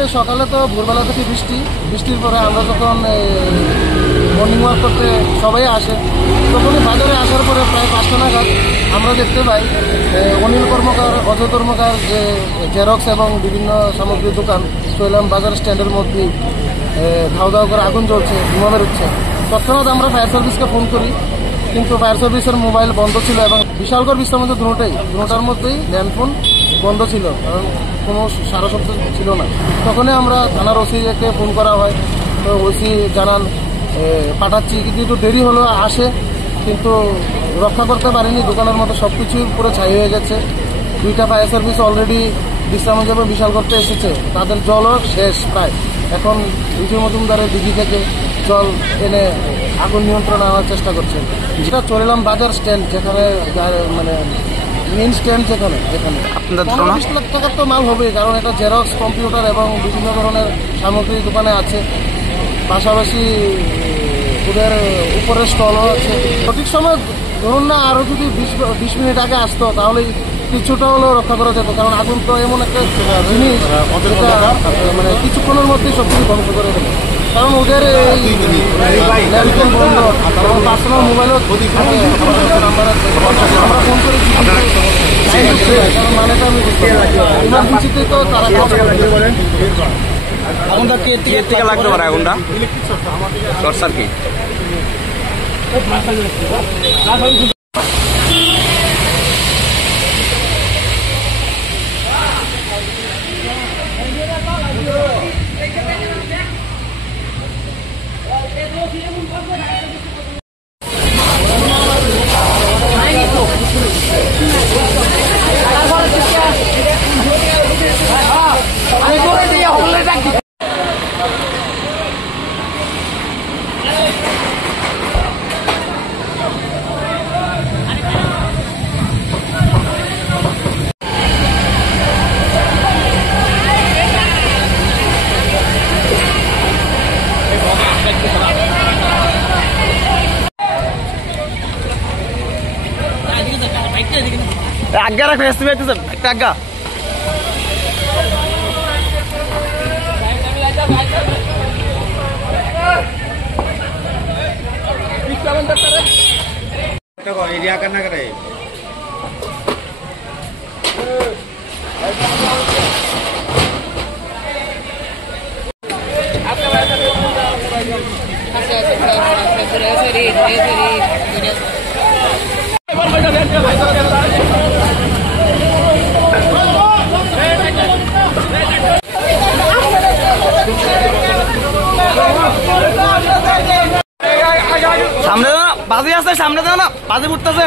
আজকে সকালে তো ভোরবেলা থেকে বৃষ্টির পরে আমরা যখন মর্নিং ওয়াক করতে সবাই আসে, তখনই বাজারে আসার পরে প্রায় 5টা নাগাদ আমরা দেখতে পাই অনিল কর্মকার, অজয় কর্মকার যে জেরক্স এবং বিভিন্ন সামগ্রীর দোকান চললাম বাজার স্ট্যান্ডের মধ্যে ধাও করে আগুন জ্বলছে, ধোঁয়া বেরোচ্ছে। তৎক্ষণাৎ আমরা ফায়ার সার্ভিসকে ফোন করি, কিন্তু ফায়ার সার্ভিসের মোবাইল বন্ধ ছিল এবং বিশালগড় বিশ্বের মধ্যে দুটার মধ্যেই ল্যান্ডফোন বন্ধ ছিল, কারণ কোনো সারা শব্দ ছিল না। তখনই আমরা থানার ওসিকে ফোন করা হয়, তো ওসি জানান পাঠাচ্ছি, কিন্তু একটু দেরি হলো আসে, কিন্তু রক্ষা করতে পারেনি। দোকানের মতো সব কিছুই পুরো ছাই হয়ে গেছে। 2টা ফায়ার সার্ভিস অলরেডি বিশ্রামগঞ্জ বিশাল করতে এসেছে, তাদের জলও শেষ প্রায়। এখন বিজয় মজুমদারের দিঘি থেকে জল এনে আগুন নিয়ন্ত্রণে আনার চেষ্টা করছে। যেটা চলেলাম বাজার স্ট্যান্ড, যেখানে মানে মেইন স্ট্যান্ড যেখানে 15-20 লাখ টাকার তো মাল হবে, কারণ এটা জেরক্স, কম্পিউটার এবং বিভিন্ন ধরনের সামগ্রী দোকানে আছে। পাশাপাশি ওদের উপরের স্টলও আছে। সঠিক সময় ধরুন না, আরও যদি 20 মিনিট আগে আসতো তাহলে কিছুটা হলেও রক্ষা করা যেত, কারণ আগুন তো এমন একটা জিনিস মানে কিছুক্ষণের মধ্যেই সব কিছু ধ্বংস করে দেবে। কারণ ওদের ল্যান্ডফোন বন্ধ এবং পার্সোনাল মোবাইলও নাম্বার আছে, আমরা ফোন করে কারণ মানেটা আমি বুঝতে পারি। ইমার্জেন্সিতে তো তারা আগুনটা কে থেকে লাগতে পারে? আগুনটা শর্ট সার্কিট। আজ্ঞা রাখো, একটা আজ্ঞা। एरिया करना करे সামনে দাও না, বাজি আছে, সামনে দাও না, বাজি উঠতেছে।